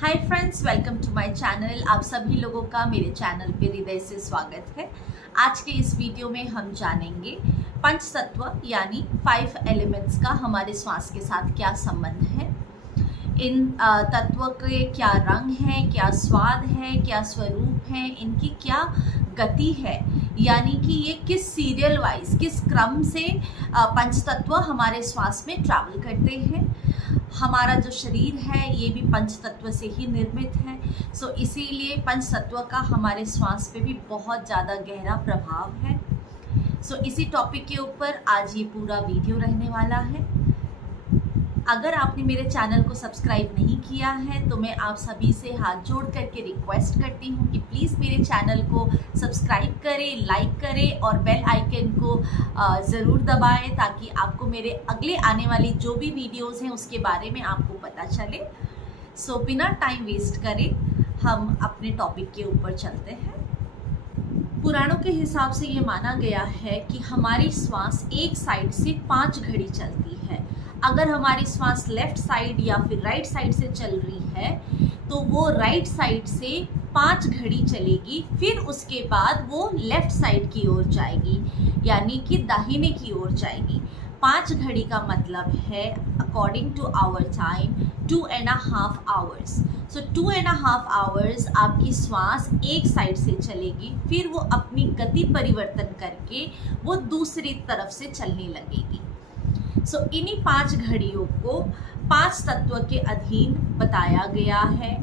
Hi friends, welcome to my channel. आप सभी लोगों का मेरे चैनल पे हृदय से स्वागत है। आज के इस वीडियो में हम जानेंगे पंच तत्व यानी 5 एलिमेंट्स का हमारे श्वास के साथ क्या संबंध है। इन तत्वों के क्या रंग हैं, क्या स्वाद है, क्या स्वरूप है, इनकी क्या गति है, यानी कि ये किस सीरियल वाइज, किस क्रम से पंच तत्व हमारे श्वास में ट्रैवल करते हैं। हमारा जो शरीर है ये भी पंच तत्व से ही निर्मित है। सो इसीलिए पंच तत्व का हमारे श्वास पे भी बहुत ज़्यादा गहरा प्रभाव है। सो इसी टॉपिक के ऊपर आज ये पूरा वीडियो रहने वाला है। अगर आपने मेरे चैनल को सब्सक्राइब नहीं किया है तो मैं आप सभी से हाथ जोड़ करके रिक्वेस्ट करती हूँ कि प्लीज़ मेरे चैनल को सब्सक्राइब करें, लाइक करें और बेल आइकन को ज़रूर दबाएं ताकि आपको मेरे अगले आने वाली जो भी वीडियोस हैं उसके बारे में आपको पता चले। सो बिना टाइम वेस्ट करे हम अपने टॉपिक के ऊपर चलते हैं। पुराणों के हिसाब से ये माना गया है कि हमारी श्वास एक साइड से 5 घड़ी चलती है। अगर हमारी श्वास लेफ्ट साइड या फिर राइट साइड से चल रही है तो वो राइट साइड से 5 घड़ी चलेगी, फिर उसके बाद वो लेफ्ट साइड की ओर जाएगी, यानी कि दाहिने की ओर जाएगी। 5 घड़ी का मतलब है according to our time 2.5 hours. So 2.5 hours आपकी श्वास एक साइड से चलेगी, फिर वो अपनी गति परिवर्तन करके वो दूसरी तरफ से चलने लगेगी। सो इन्हीं 5 घड़ियों को 5 तत्व के अधीन बताया गया है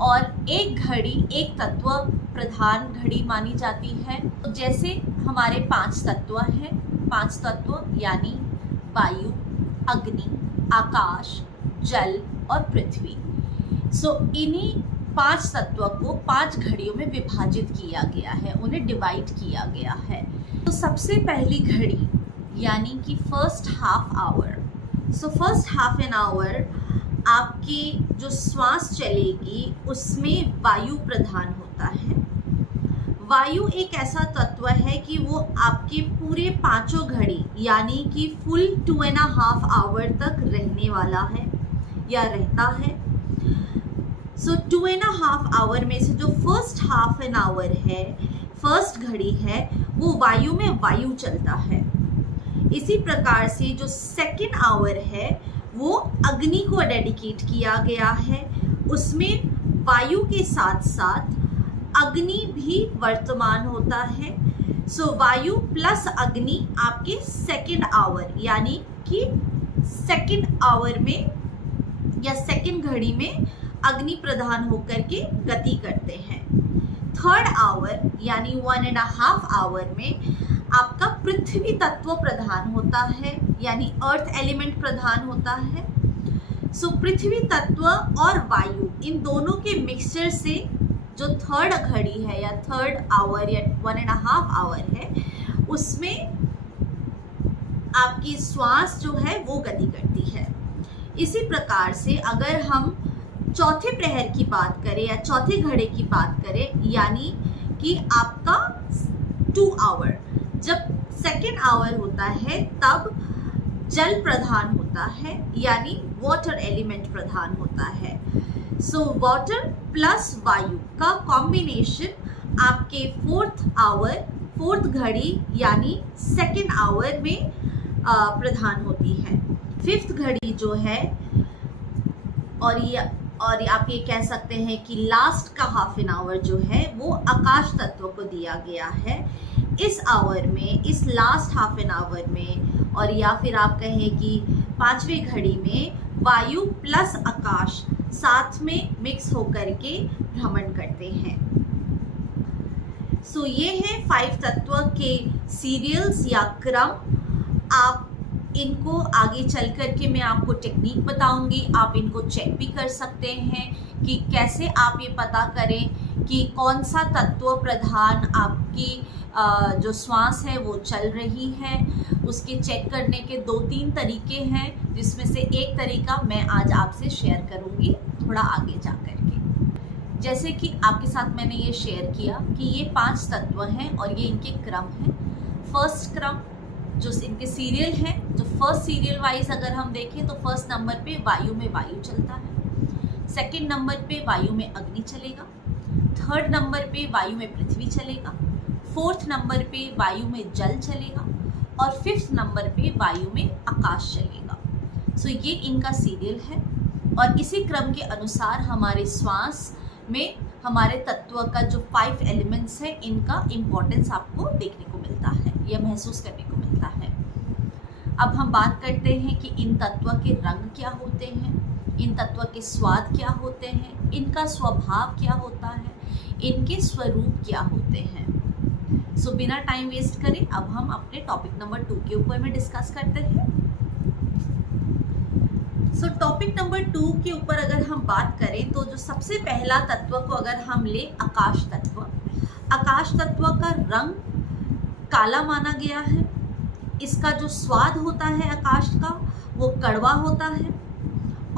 और एक घड़ी एक तत्व प्रधान घड़ी मानी जाती है। तो जैसे हमारे 5 तत्व हैं, 5 तत्व यानी वायु, अग्नि, आकाश, जल और पृथ्वी। सो इन्हीं 5 तत्व को 5 घड़ियों में विभाजित किया गया है, उन्हें डिवाइड किया गया है। तो सबसे पहली घड़ी यानी कि first half hour. So first half an hour आपकी जो श्वास चलेगी उसमें वायु प्रधान होता है। वायु एक ऐसा तत्व है कि वो आपके पूरे 5 घड़ी यानी कि फुल 2.5 आवर तक रहने वाला है या रहता है। सो 2.5 आवर में से जो फर्स्ट हाफ एन आवर है, फर्स्ट घड़ी है, वो वायु में वायु चलता है। इसी प्रकार से जो सेकेंड आवर है वो अग्नि को डेडिकेट किया गया है। उसमें वायु के साथ साथ अग्नि भी वर्तमान होता है। सो वायु प्लस अग्नि आपके सेकेंड आवर यानी कि सेकेंड आवर में या सेकेंड घड़ी में अग्नि प्रधान होकर के गति करते हैं। थर्ड आवर यानी 1.5 आवर में आपका पृथ्वी तत्व प्रधान होता है, यानी अर्थ एलिमेंट प्रधान होता है। सो पृथ्वी तत्व और वायु इन दोनों के मिक्सचर से जो थर्ड घड़ी है या थर्ड आवर या 1.5 आवर है, उसमें आपकी श्वास जो है वो गति करती है। इसी प्रकार से अगर हम चौथे प्रहर की बात करें या चौथे घड़े की बात करें, यानी कि आपका 2 आवर, जब सेकेंड आवर होता है तब जल प्रधान होता है, यानी वाटर एलिमेंट प्रधान होता है। सो वाटर प्लस वायु का कॉम्बिनेशन आपके फोर्थ आवर, फोर्थ घड़ी यानी सेकेंड आवर में प्रधान होती है। फिफ्थ घड़ी जो है और आप ये कह सकते हैं कि लास्ट का हाफ एन आवर जो है वो आकाश तत्व को दिया गया है। इस आवर में, इस लास्ट हाफ एन आवर में, और या फिर आप कहें कि 5वीं घड़ी में वायु प्लस आकाश साथ में मिक्स होकर के भ्रमण करते हैं। सो ये है 5 तत्व के सीरियल्स या क्रम। आप इनको आगे चल कर के मैं आपको टेक्निक बताऊंगी, आप इनको चेक भी कर सकते हैं कि कैसे आप ये पता करें कि कौन सा तत्व प्रधान आपकी जो श्वास है वो चल रही है। उसके चेक करने के 2-3 तरीके हैं, जिसमें से एक तरीका मैं आज आपसे शेयर करूंगी थोड़ा आगे जा कर के। जैसे कि आपके साथ मैंने ये शेयर किया कि ये 5 तत्व हैं और ये इनके क्रम हैं। फर्स्ट क्रम जो इनके सीरियल हैं, जो फर्स्ट सीरियल वाइज अगर हम देखें तो फर्स्ट नंबर पे वायु में वायु चलता है। सेकंड नंबर पे वायु में अग्नि चलेगा, थर्ड नंबर पे वायु में पृथ्वी चलेगा, फोर्थ नंबर पे वायु में जल चलेगा और फिफ्थ नंबर पे वायु में आकाश चलेगा। सो ये इनका सीरियल है और इसी क्रम के अनुसार हमारे श्वास में हमारे तत्व का जो 5 एलिमेंट्स है इनका इम्पोर्टेंस आपको देखने को मिलता है या महसूस करने को मिलता है। अब हम बात करते हैं कि इन तत्व के रंग क्या होते हैं, इन तत्व के स्वाद क्या होते हैं, इनका स्वभाव क्या होता है, इनके स्वरूप क्या होते हैं। सो बिना टाइम वेस्ट करें अब हम अपने टॉपिक नंबर 2 के ऊपर में डिस्कस करते हैं। सो टॉपिक नंबर 2 के ऊपर अगर हम बात करें तो जो सबसे पहला तत्व को अगर हम ले आकाश तत्व, आकाश तत्व का रंग काला माना गया है। इसका जो स्वाद होता है आकाश का वो कड़वा होता है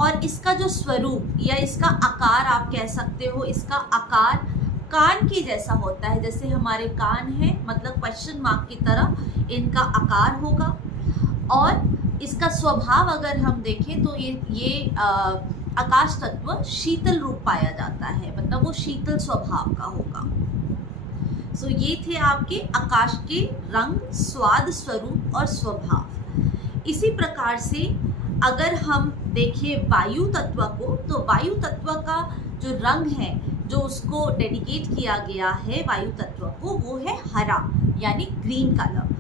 और इसका जो स्वरूप या इसका आकार आप कह सकते हो, इसका आकार कान के जैसा होता है। जैसे हमारे कान है मतलब क्वेश्चन मार्क की तरह इनका आकार होगा। और इसका स्वभाव अगर हम देखें तो ये आकाश तत्व शीतल रूप पाया जाता है, मतलब वो शीतल स्वभाव का होगा। सो ये थे आपके आकाश के रंग, स्वाद, स्वरूप और स्वभाव। इसी प्रकार से अगर हम देखें वायु तत्व को तो वायु तत्व का जो रंग है जो उसको डेडिकेट किया गया है वायु तत्व को वो है हरा यानी ग्रीन कलर।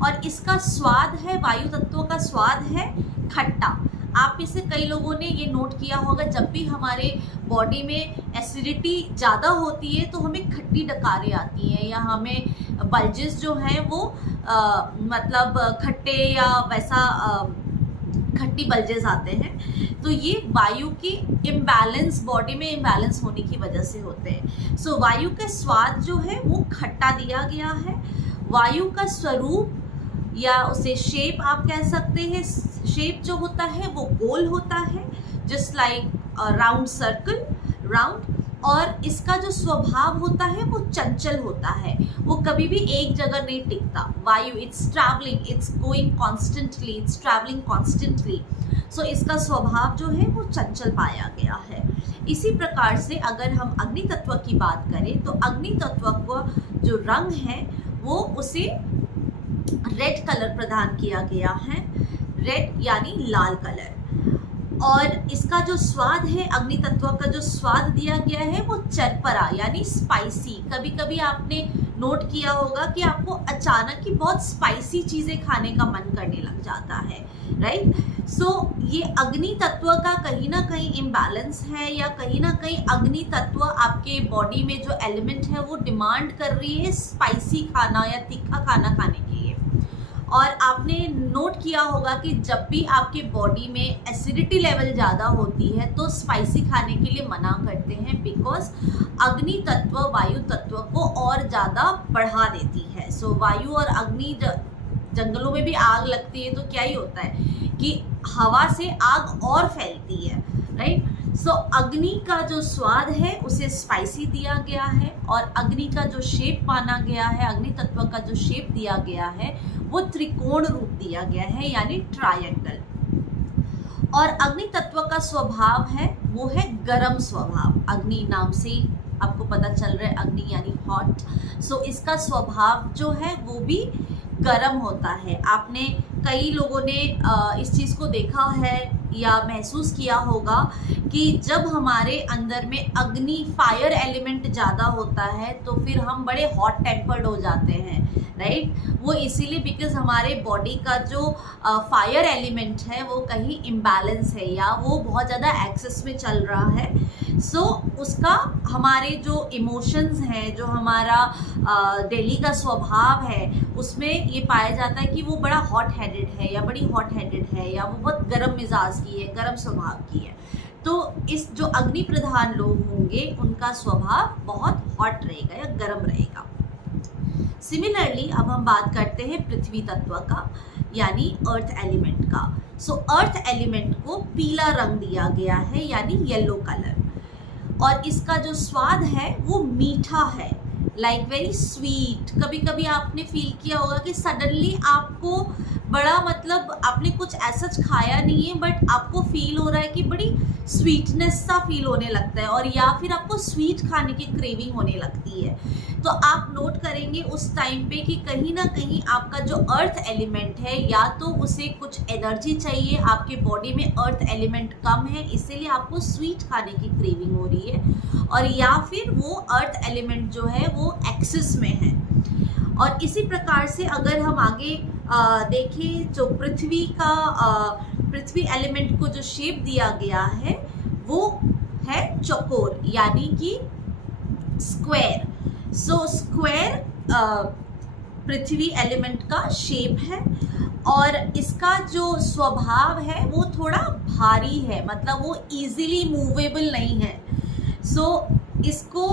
और इसका स्वाद है, वायु तत्व का स्वाद है खट्टा। आप में से कई लोगों ने ये नोट किया होगा जब भी हमारे बॉडी में एसिडिटी ज़्यादा होती है तो हमें खट्टी डकारें आती हैं या हमें बल्जेस जो हैं वो मतलब खट्टे या वैसा खट्टी बल्जेस आते हैं। तो ये वायु की इम्बैलेंस, बॉडी में इम्बैलेंस होने की वजह से होते हैं। सो वायु का स्वाद जो है वो खट्टा दिया गया है। वायु का स्वरूप या उसे शेप आप कह सकते हैं, शेप जो होता है वो गोल होता है, just like round circle, round. और इसका जो स्वभाव होता है वो चंचल होता है, वो कभी भी एक जगह नहीं टिकता। वायु it's travelling, it's going constantly, it's travelling constantly. So इसका स्वभाव जो है वो चंचल पाया गया है। इसी प्रकार से अगर हम अग्नि तत्व की बात करें तो अग्नि तत्व का जो रंग है वो उसे रेड कलर प्रदान किया गया है, रेड यानी लाल कलर। और इसका जो स्वाद है, अग्नि तत्व का जो स्वाद दिया गया है वो चरपरा यानी स्पाइसी। कभी कभी आपने नोट किया होगा कि आपको अचानक ही बहुत स्पाइसी चीज़ें खाने का मन करने लग जाता है, राइट। सो ये अग्नि तत्व का कहीं ना कहीं इम्बैलेंस है या कहीं ना कहीं अग्नि तत्व आपके बॉडी में जो एलिमेंट है वो डिमांड कर रही है स्पाइसी खाना या तीखा खाना खाने के लिए। और आपने नोट किया होगा कि जब भी आपके बॉडी में एसिडिटी लेवल ज़्यादा होती है तो स्पाइसी खाने के लिए मना करते हैं, बिकॉज अग्नि तत्व वायु तत्व को और ज़्यादा बढ़ा देती है। सो वायु और अग्नि, जंगलों में भी आग लगती है तो क्या ही होता है कि हवा से आग और फैलती है, राइट। सो अग्नि का जो स्वाद है उसे स्पाइसी दिया गया है और अग्नि का जो शेप माना गया है, अग्नि तत्व का जो शेप दिया गया है वो त्रिकोण रूप दिया गया है यानी ट्रायंगल। और अग्नि तत्व का स्वभाव है वो है गर्म स्वभाव। अग्नि नाम से ही आपको पता चल रहा है, अग्नि यानी हॉट। सो इसका स्वभाव जो है वो भी गर्म होता है। आपने कई लोगों ने इस चीज़ को देखा है या महसूस किया होगा कि जब हमारे अंदर में अग्नि फायर एलिमेंट ज़्यादा होता है तो फिर हम बड़े हॉट टेम्पर्ड हो जाते हैं, राइट। वो इसीलिए बिकॉज हमारे बॉडी का जो फायर एलिमेंट है वो कहीं इम्बैलेंस है या वो बहुत ज़्यादा एक्सेस में चल रहा है। सो उसका हमारे जो इमोशंस हैं, जो हमारा डेली का स्वभाव है उसमें ये पाया जाता है कि वो बड़ा हॉट हेडेड है या बड़ी हॉट हेडेड है या वो बहुत गर्म मिजाज की है, गर्म स्वभाव की है। तो इस जो अग्नि प्रधान लोग होंगे उनका स्वभाव बहुत हॉट रहेगा या गर्म रहेगा। सिमिलरली अब हम बात करते हैं पृथ्वी तत्व का यानी अर्थ एलिमेंट का। सो अर्थ एलिमेंट को पीला रंग दिया गया है यानी येलो कलर। और इसका जो स्वाद है वो मीठा है, लाइक वेरी स्वीट। कभी कभी आपने फील किया होगा कि सडनली आपको बड़ा मतलब आपने कुछ ऐसा खाया नहीं है बट आपको फील हो रहा है कि बड़ी स्वीटनेस सा फील होने लगता है, और या फिर आपको स्वीट खाने की क्रेविंग होने लगती है, तो आप नोट करेंगे उस टाइम पे कि कहीं ना कहीं आपका जो अर्थ एलिमेंट है, या तो उसे कुछ एनर्जी चाहिए, आपके बॉडी में अर्थ एलिमेंट कम है इसीलिए आपको स्वीट खाने की क्रेविंग हो रही है, और या फिर वो अर्थ एलिमेंट जो है वो एक्सेस में है। और इसी प्रकार से अगर हम आगे देखें, जो पृथ्वी एलिमेंट को जो शेप दिया गया है वो है चौकोर यानी कि स्क्वायर। सो स्क्वायर पृथ्वी एलिमेंट का शेप है, और इसका जो स्वभाव है वो थोड़ा भारी है, मतलब वो इजीली मूवेबल नहीं है। सो इसको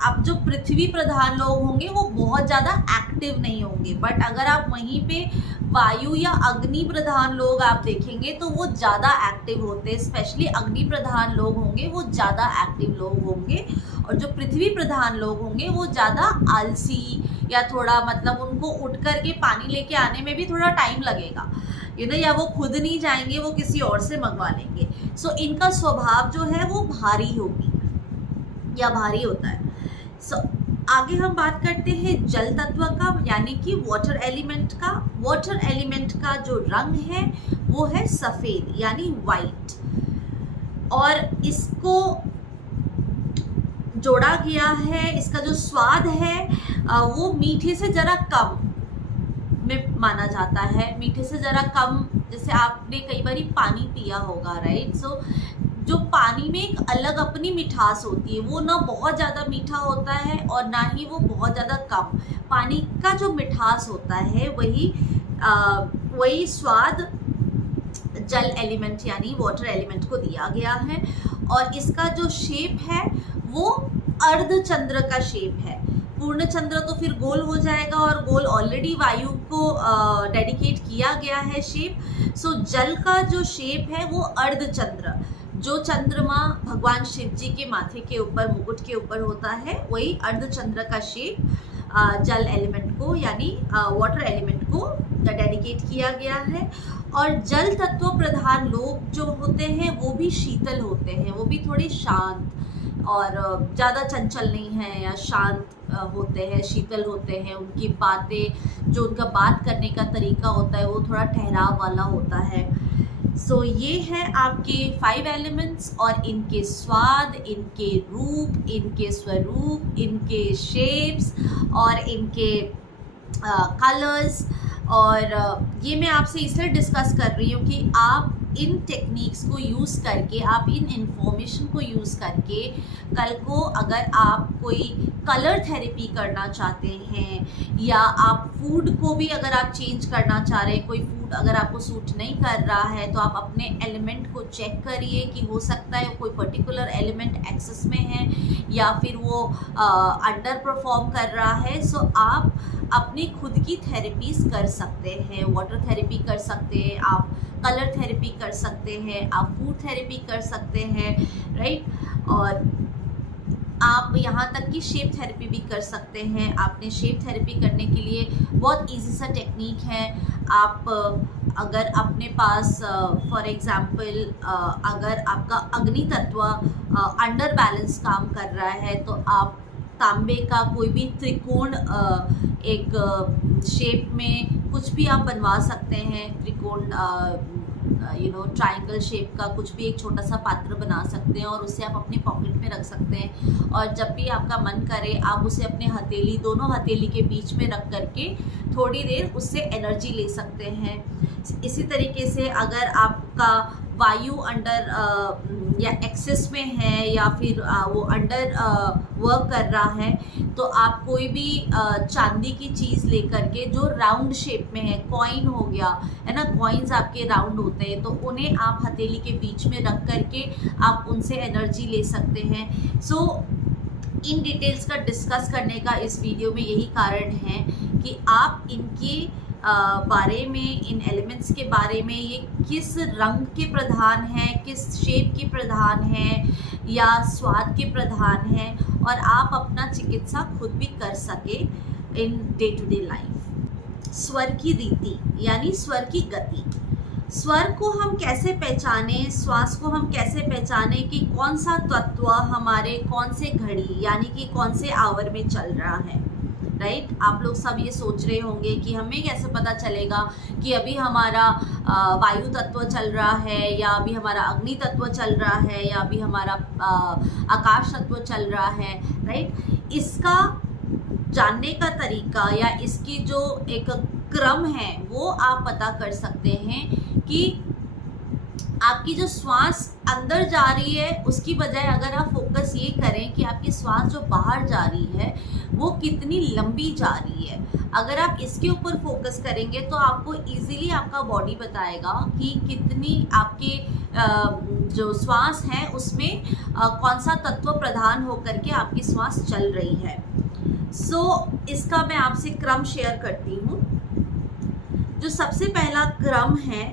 आप जो पृथ्वी प्रधान लोग होंगे वो बहुत ज़्यादा एक्टिव नहीं होंगे, बट अगर आप वहीं पे वायु या अग्नि प्रधान लोग आप देखेंगे तो वो ज़्यादा एक्टिव होते हैं, स्पेशली अग्नि प्रधान लोग होंगे वो ज़्यादा एक्टिव लोग होंगे, और जो पृथ्वी प्रधान लोग होंगे वो ज़्यादा आलसी, या थोड़ा मतलब उनको उठ कर के पानी लेके आने में भी थोड़ा टाइम लगेगा, या वो खुद नहीं जाएंगे, वो किसी और से मंगवा लेंगे। सो इनका स्वभाव जो है वो भारी होगी या भारी होता है। सो आगे हम बात करते हैं जल तत्व का, यानी कि वाटर एलिमेंट का। वाटर एलिमेंट का जो रंग है वो है सफ़ेद यानी वाइट, और इसको जोड़ा गया है, इसका जो स्वाद है वो मीठे से ज़रा कम में माना जाता है, मीठे से ज़रा कम। जैसे आपने कई बार पानी पिया होगा, राइट? सो जो पानी में एक अलग अपनी मिठास होती है, वो ना बहुत ज़्यादा मीठा होता है और ना ही वो बहुत ज़्यादा कम। पानी का जो मिठास होता है वही स्वाद जल एलिमेंट यानी वाटर एलिमेंट को दिया गया है, और इसका जो शेप है वो अर्धचंद्र का शेप है। पूर्ण चंद्र तो फिर गोल हो जाएगा, और गोल ऑलरेडी वायु को डेडिकेट किया गया है शेप। सो जल का जो शेप है वो अर्धचंद्र, जो चंद्रमा भगवान शिव जी के माथे के ऊपर, मुकुट के ऊपर होता है, वही अर्धचंद्र का शेप जल एलिमेंट को यानी वाटर एलिमेंट को डेडिकेट किया गया है। और जल तत्व प्रधान लोग जो होते हैं वो भी शीतल होते हैं, वो भी थोड़े शांत और ज़्यादा चंचल नहीं है, या शांत होते हैं, शीतल होते हैं। उनकी बातें, जो उनका बात करने का तरीका होता है वो थोड़ा ठहराव वाला होता है। सो ये है आपके 5 एलिमेंट्स, और इनके स्वाद, इनके रूप, इनके स्वरूप, इनके शेप्स और इनके कलर्स। और ये मैं आपसे इसलिए डिस्कस कर रही हूँ कि आप इन टेक्निक्स को यूज़ करके, आप इन इंफॉर्मेशन को यूज़ करके कल को अगर आप कोई कलर थेरेपी करना चाहते हैं, या आप फूड को भी अगर आप चेंज करना चाह रहे हैं, कोई फूड अगर आपको सूट नहीं कर रहा है, तो आप अपने एलिमेंट को चेक करिए कि हो सकता है कोई पर्टिकुलर एलिमेंट एक्सेस में है या फिर वो अंडर परफॉर्म कर रहा है। सो आप अपनी खुद की थेरेपीज कर सकते हैं, वाटर थेरेपी कर सकते हैं, आप कलर थेरेपी कर सकते हैं, आप फूड थेरेपी कर सकते हैं, राइट? और आप यहाँ तक कि शेप थेरेपी भी कर सकते हैं। आपने शेप थेरेपी करने के लिए बहुत इजी सा टेक्निक है। आप अगर अपने पास फॉर एग्जांपल अगर आपका अग्नि तत्व अंडर बैलेंस काम कर रहा है, तो आप तांबे का कोई भी त्रिकोण एक शेप में कुछ भी आप बनवा सकते हैं। त्रिकोण ट्रायंगल शेप का कुछ भी एक छोटा सा पात्र बना सकते हैं, और उसे आप अपने पॉकेट में रख सकते हैं, और जब भी आपका मन करे आप उसे अपने हथेली, दोनों हथेली के बीच में रख करके थोड़ी देर उससे एनर्जी ले सकते हैं। इसी तरीके से अगर आपका वायु अंडर या एक्सेस में है, या फिर वो अंडर वर्क कर रहा है, तो आप कोई भी चांदी की चीज़ लेकर के जो राउंड शेप में है, कॉइन हो गया है ना, कॉइन्स आपके राउंड होते हैं, तो उन्हें आप हथेली के बीच में रख करके आप उनसे एनर्जी ले सकते हैं। सो इन डिटेल्स का डिस्कस करने का इस वीडियो में यही कारण है कि आप इनके बारे में, इन एलिमेंट्स के बारे में, ये किस रंग के प्रधान हैं, किस शेप के प्रधान हैं, या स्वाद के प्रधान हैं, और आप अपना चिकित्सा खुद भी कर सके in day to day life. स्वर की रीति यानी स्वर की गति। स्वर को हम कैसे पहचाने, श्वास को हम कैसे पहचाने कि कौन सा तत्व हमारे कौन से घड़ी यानी कि कौन से आवर में चल रहा है, राइट। आप लोग सब ये सोच रहे होंगे कि हमें कैसे पता चलेगा कि अभी हमारा वायु तत्व चल रहा है, या अभी हमारा अग्नि तत्व चल रहा है, या अभी हमारा आकाश तत्व चल रहा है, राइट। इसका जानने का तरीका या इसकी जो एक क्रम है वो आप पता कर सकते हैं कि आपकी जो श्वास अंदर जा रही है उसकी बजाय अगर आप फोकस ये करें कि आपकी श्वास जो बाहर जा रही है वो कितनी लंबी जा रही है। अगर आप इसके ऊपर फोकस करेंगे तो आपको इजीली आपका बॉडी बताएगा कि कितनी आपके जो श्वास है उसमें कौन सा तत्व प्रधान होकर के आपकी श्वास चल रही है। इसका मैं आपसे क्रम शेयर करती हूँ। जो सबसे पहला क्रम है,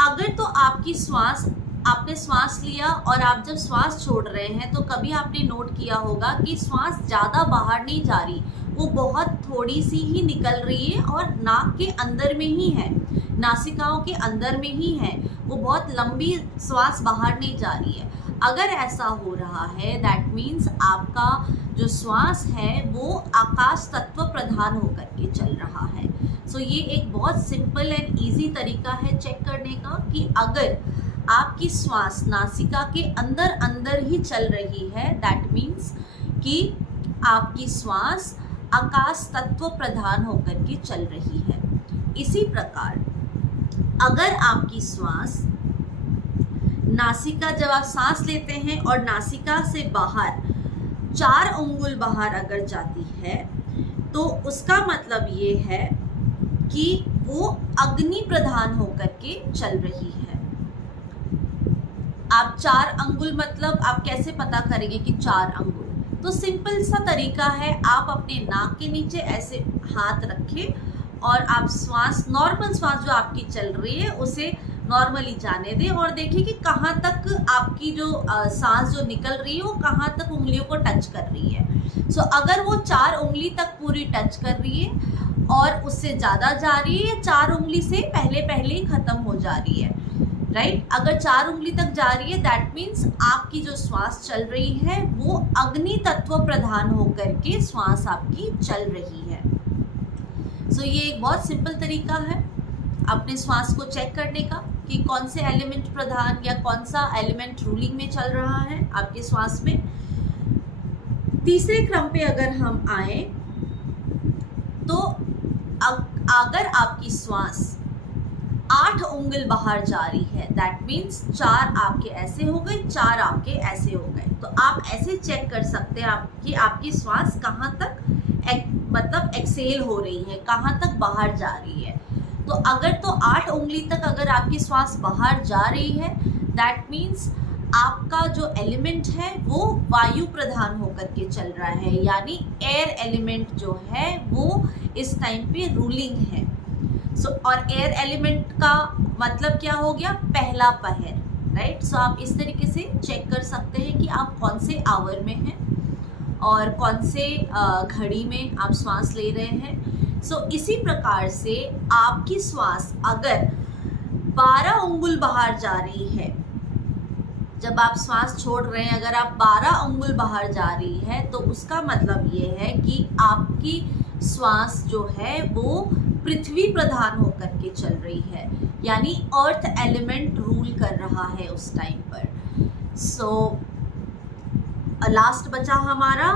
अगर तो आपकी श्वास, आपने श्वास लिया और आप जब श्वास छोड़ रहे हैं तो कभी आपने नोट किया होगा कि श्वास ज़्यादा बाहर नहीं जा रही, वो बहुत थोड़ी सी ही निकल रही है और नाक के अंदर में ही है, नासिकाओं के अंदर में ही है, वो बहुत लंबी श्वास बाहर नहीं जा रही है। अगर ऐसा हो रहा है दैट मीन्स आपका जो श्वास है वो आकाश तत्व प्रधान होकर के चल रहा है। ये एक बहुत सिंपल एंड इजी तरीका है चेक करने का कि अगर आपकी श्वास नासिका के अंदर अंदर ही चल रही है दैट मीन्स कि आपकी श्वास आकाश तत्व प्रधान होकर के चल रही है। इसी प्रकार अगर आपकी श्वास नासिका, जब आप सांस लेते हैं और नासिका से बाहर 4 अंगुल बाहर अगर जाती है तो उसका मतलब ये है कि वो अग्नि प्रधान होकर के चल रही है। आप 4 अंगुल मतलब आप कैसे पता करेंगे कि 4 अंगुल? तो सिंपल सा तरीका है, आप अपने नाक के नीचे ऐसे हाथ रखें और आप श्वास, नॉर्मल श्वास जो आपकी चल रही है उसे नॉर्मली जाने दें और देखिए कि कहाँ तक आपकी जो सांस जो निकल रही है वो कहाँ तक उंगलियों को टच कर रही है। अगर वो 4 उंगली तक पूरी टच कर रही है और उससे ज़्यादा जा रही है, 4 उंगली से पहले ही ख़त्म हो जा रही है, राइट। अगर 4 उंगली तक जा रही है दैट मीन्स आपकी जो श्वास चल रही है वो अग्नि तत्व प्रधान होकर के श्वास आपकी चल रही है। ये एक बहुत सिंपल तरीका है अपने श्वास को चेक करने का कि कौन से एलिमेंट प्रधान या कौन सा एलिमेंट रूलिंग में चल रहा है आपके श्वास में। तीसरे क्रम पे अगर हम आए तो अगर आपकी श्वास 8 उंगल बाहर जा रही है दैट मीन्स 4 आपके ऐसे हो गए, 4 आपके ऐसे हो गए, तो आप ऐसे चेक कर सकते हैं कि आपकी श्वास कहाँ तक मतलब एक्सेल हो रही है, कहाँ तक बाहर जा रही है। तो अगर तो 8 उंगली तक अगर आपकी श्वास बाहर जा रही है दैट मीन्स आपका जो एलिमेंट है वो वायु प्रधान होकर के चल रहा है, यानी एयर एलिमेंट जो है वो इस टाइम पे रूलिंग है। और एयर एलिमेंट का मतलब क्या हो गया? पहला पहर, राइट। आप इस तरीके से चेक कर सकते हैं कि आप कौन से आवर में हैं और कौन से घड़ी में आप श्वास ले रहे हैं। इसी प्रकार से आपकी श्वास अगर 12 उंगल बाहर जा रही है, जब आप श्वास छोड़ रहे हैं अगर आप 12 उंगल बाहर जा रही है तो उसका मतलब ये है कि आपकी श्वास जो है वो पृथ्वी प्रधान होकर के चल रही है, यानी अर्थ एलिमेंट रूल कर रहा है उस टाइम पर। लास्ट बचा हमारा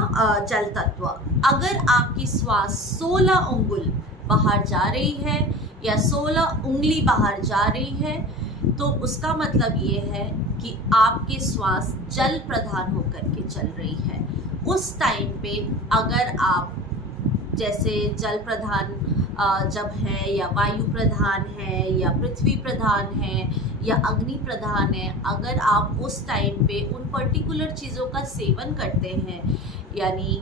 जल तत्व। अगर आपकी श्वास 16 उंगल बाहर जा रही है या 16 उंगली बाहर जा रही है तो उसका मतलब ये है कि आपकी श्वास जल प्रधान होकर के चल रही है। उस टाइम पे अगर आप जैसे जल प्रधान जब है या वायु प्रधान है या पृथ्वी प्रधान है या अग्नि प्रधान है, अगर आप उस टाइम पे उन पर्टिकुलर चीज़ों का सेवन करते हैं, यानी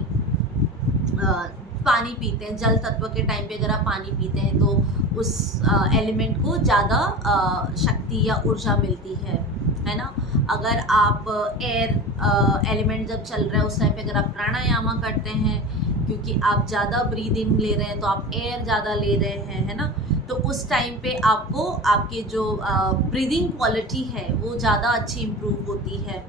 पानी पीते हैं, जल तत्व के टाइम पे अगर आप पानी पीते हैं तो उस एलिमेंट को ज़्यादा शक्ति या ऊर्जा मिलती है ना। अगर आप एयर एलिमेंट जब चल रहा है उस टाइम पे अगर आप प्राणायाम करते हैं क्योंकि आप ज़्यादा ब्रीदिंग ले रहे हैं तो आप एयर ज़्यादा ले रहे हैं, है ना। तो उस टाइम पे आपको आपके जो ब्रीदिंग क्वालिटी है वो ज़्यादा अच्छी इम्प्रूव होती है।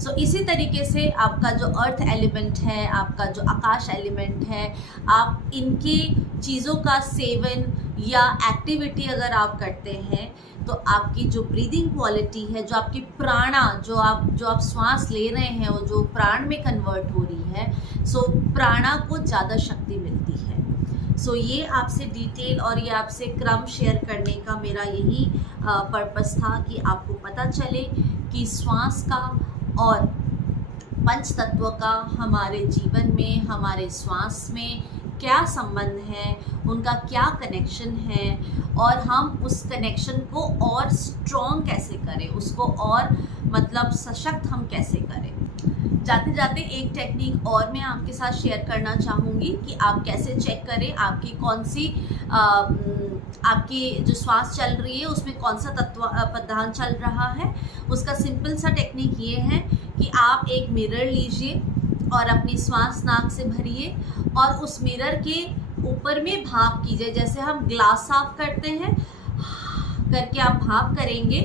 सो इसी तरीके से आपका जो अर्थ एलिमेंट है, आपका जो आकाश एलिमेंट है, आप इनकी चीज़ों का सेवन या एक्टिविटी अगर आप करते हैं तो आपकी जो ब्रीदिंग क्वालिटी है, जो आपकी प्राणा, जो आप श्वास ले रहे हैं वो जो प्राण में कन्वर्ट हो रही है, सो प्राणा को ज़्यादा शक्ति मिलती है। सो ये आपसे डिटेल और ये आपसे क्रम शेयर करने का मेरा यही पर्पस था कि आपको पता चले कि श्वास का और पंच तत्व का हमारे जीवन में, हमारे श्वास में क्या संबंध है, उनका क्या कनेक्शन है और हम उस कनेक्शन को और स्ट्रॉन्ग कैसे करें, उसको और मतलब सशक्त हम कैसे करें। जाते जाते एक टेक्निक और मैं आपके साथ शेयर करना चाहूँगी कि आप कैसे चेक करें आपकी कौन सी आपकी जो श्वास चल रही है उसमें कौन सा तत्व प्रधान चल रहा है। उसका सिंपल सा टेक्निक ये है कि आप एक मिरर लीजिए और अपनी श्वास नाक से भरिए और उस मिरर के ऊपर में भाप कीजिए। जैसे हम ग्लास साफ करते हैं करके आप भाप करेंगे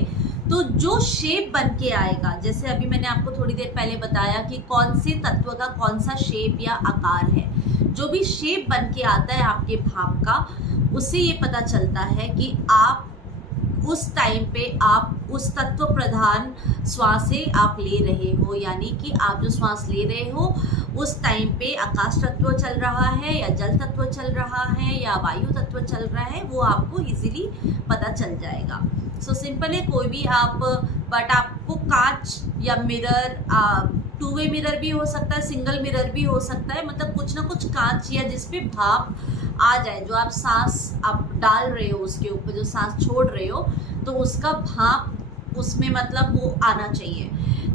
तो जो शेप बन के आएगा, जैसे अभी मैंने आपको थोड़ी देर पहले बताया कि कौन से तत्व का कौन सा शेप या आकार है, जो भी शेप बन के आता है आपके भाप का, उससे ये पता चलता है कि आप उस टाइम पे आप उस तत्व प्रधान श्वासें आप ले रहे हो, यानी कि आप जो श्वास ले रहे हो उस टाइम पे आकाश तत्व चल रहा है या जल तत्व चल रहा है या वायु तत्व चल रहा है, वो आपको इजीली पता चल जाएगा। सो सिंपल है, कोई भी आप, बट आपको कांच या मिरर, टू वे मिरर भी हो सकता है, सिंगल मिरर भी हो सकता है, मतलब कुछ ना कुछ कांच या जिस पे भाप आ जाए, जो आप सांस आप डाल रहे हो उसके ऊपर जो सांस छोड़ रहे हो तो उसका भाप उसमें मतलब वो आना चाहिए।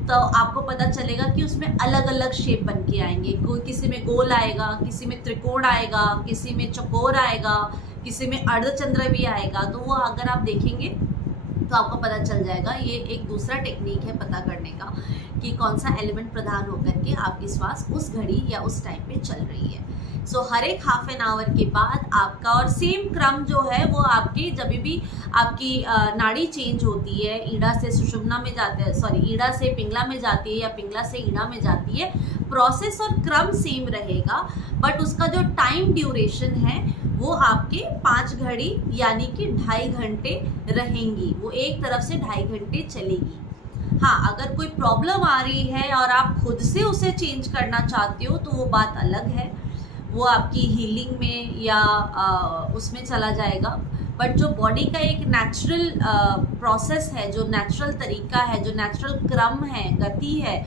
तो आपको पता चलेगा कि उसमें अलग अलग शेप बन के आएंगे, कोई किसी में गोल आएगा, किसी में त्रिकोण आएगा, किसी में चौकोर आएगा, किसी में अर्धचंद्र भी आएगा। तो वो अगर आप देखेंगे तो आपको पता चल जाएगा। ये एक दूसरा टेक्निक है पता करने का कि कौन सा एलिमेंट प्रधान होकर के आपकी श्वास उस घड़ी या उस टाइम पे चल रही है। सो हर एक हाफ एन आवर के बाद आपका, और सेम क्रम जो है वो आपकी जब भी आपकी नाड़ी चेंज होती है, ईड़ा से सुषुम्ना में जाते हैं, सॉरी ईड़ा से पिंगला में जाती है या पिंगला से ईड़ा में जाती है, प्रोसेस और क्रम सेम रहेगा, बट उसका जो टाइम ड्यूरेशन है वो आपके 5 घड़ी यानी कि 2.5 घंटे रहेंगी, वो एक तरफ से 2.5 घंटे चलेगी। हाँ, अगर कोई प्रॉब्लम आ रही है और आप खुद से उसे चेंज करना चाहते हो तो वो बात अलग है, वो आपकी हीलिंग में या उसमें चला जाएगा। बट जो बॉडी का एक नेचुरल प्रोसेस है, जो नेचुरल तरीका है, जो नेचुरल क्रम है, गति है,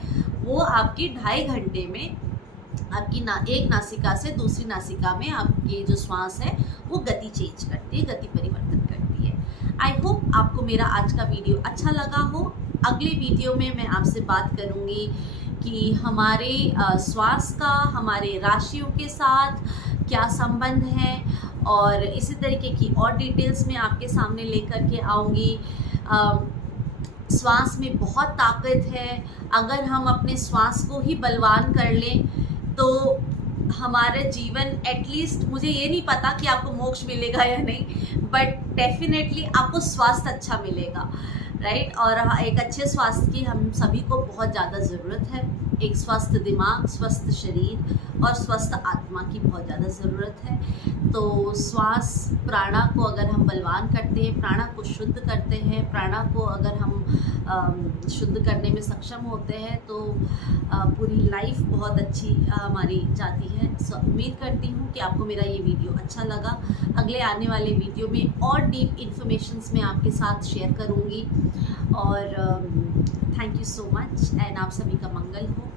वो आपकी 2.5 घंटे में आपकी एक नासिका से दूसरी नासिका में आपकी जो श्वास है वो गति चेंज करती है, गति परिवर्तन करती है। आई होप आपको मेरा आज का वीडियो अच्छा लगा हो। अगले वीडियो में मैं आपसे बात करूँगी कि हमारे श्वास का हमारे राशियों के साथ क्या संबंध है, और इसी तरीके की और डिटेल्स में आपके सामने लेकर के आऊँगी। श्वास में बहुत ताकत है, अगर हम अपने श्वास को ही बलवान कर लें तो हमारे जीवन, एटलीस्ट मुझे ये नहीं पता कि आपको मोक्ष मिलेगा या नहीं, बट डेफिनेटली आपको स्वास्थ्य अच्छा मिलेगा, राइट। और एक अच्छे स्वास्थ्य की हम सभी को बहुत ज़्यादा ज़रूरत है। एक स्वस्थ दिमाग, स्वस्थ शरीर और स्वस्थ आत्मा की बहुत ज़्यादा ज़रूरत है। तो श्वास प्राणा को अगर हम बलवान करते हैं, प्राणा को शुद्ध करते हैं, प्राणा को अगर हम शुद्ध करने में सक्षम होते हैं तो पूरी लाइफ बहुत अच्छी हमारी जाती है। सो उम्मीद करती हूँ कि आपको मेरा ये वीडियो अच्छा लगा। अगले आने वाले वीडियो में और डीप इन्फॉर्मेशंस मैं आपके साथ शेयर करूँगी। और thank you so much and आप सभी का मंगल हो।